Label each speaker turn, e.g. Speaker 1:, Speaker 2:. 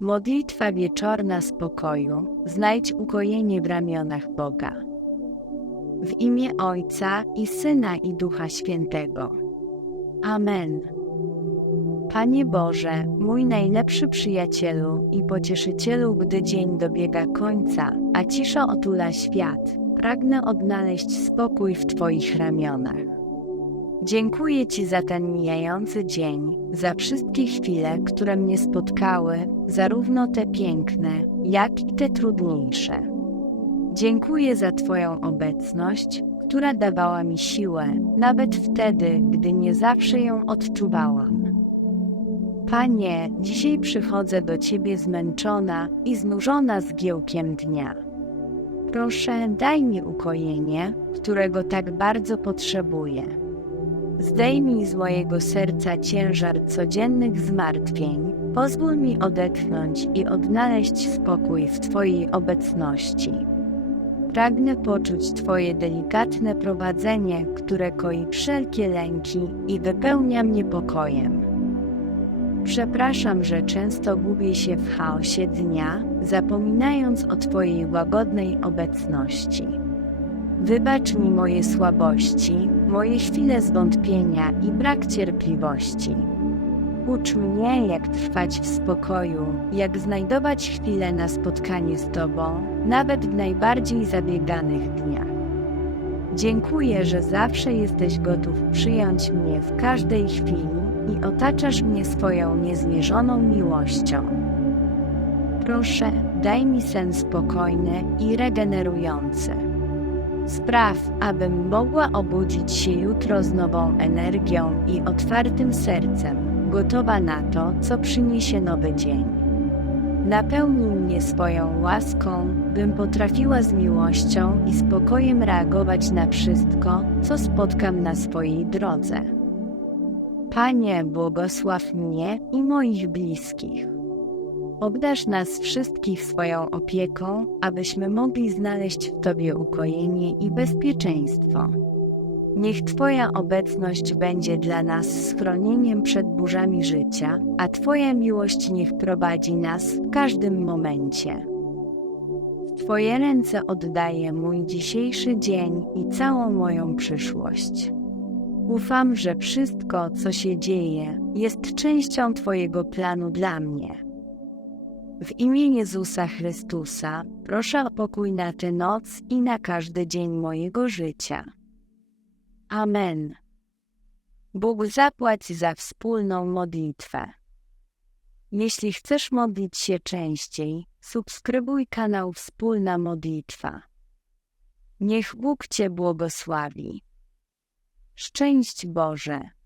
Speaker 1: Modlitwa wieczorna spokoju, znajdź ukojenie w ramionach Boga. W imię Ojca i Syna i Ducha Świętego. Amen. Panie Boże, mój najlepszy przyjacielu i pocieszycielu, gdy dzień dobiega końca, a cisza otula świat, pragnę odnaleźć spokój w Twoich ramionach. Dziękuję Ci za ten mijający dzień, za wszystkie chwile, które mnie spotkały, zarówno te piękne, jak i te trudniejsze. Dziękuję za Twoją obecność, która dawała mi siłę, nawet wtedy, gdy nie zawsze ją odczuwałam. Panie, dzisiaj przychodzę do Ciebie zmęczona i znużona zgiełkiem dnia. Proszę, daj mi ukojenie, którego tak bardzo potrzebuję. Zdejmij z mojego serca ciężar codziennych zmartwień, pozwól mi odetchnąć i odnaleźć spokój w Twojej obecności. Pragnę poczuć Twoje delikatne prowadzenie, które koi wszelkie lęki i wypełnia mnie pokojem. Przepraszam, że często gubię się w chaosie dnia, zapominając o Twojej łagodnej obecności. Wybacz mi moje słabości, moje chwile zwątpienia i brak cierpliwości. Ucz mnie, jak trwać w spokoju, jak znajdować chwilę na spotkanie z Tobą, nawet w najbardziej zabieganych dniach. Dziękuję, że zawsze jesteś gotów przyjąć mnie w każdej chwili i otaczasz mnie swoją niezmierzoną miłością. Proszę, daj mi sen spokojny i regenerujący. Spraw, abym mogła obudzić się jutro z nową energią i otwartym sercem, gotowa na to, co przyniesie nowy dzień. Napełnij mnie swoją łaską, bym potrafiła z miłością i spokojem reagować na wszystko, co spotkam na swojej drodze. Panie, błogosław mnie i moich bliskich. Obdarz nas wszystkich swoją opieką, abyśmy mogli znaleźć w Tobie ukojenie i bezpieczeństwo. Niech Twoja obecność będzie dla nas schronieniem przed burzami życia, a Twoja miłość niech prowadzi nas w każdym momencie. W Twoje ręce oddaję mój dzisiejszy dzień i całą moją przyszłość. Ufam, że wszystko, co się dzieje, jest częścią Twojego planu dla mnie. W imię Jezusa Chrystusa proszę o pokój na tę noc i na każdy dzień mojego życia. Amen. Bóg zapłać za wspólną modlitwę. Jeśli chcesz modlić się częściej, subskrybuj kanał Wspólna Modlitwa. Niech Bóg Cię błogosławi. Szczęść Boże.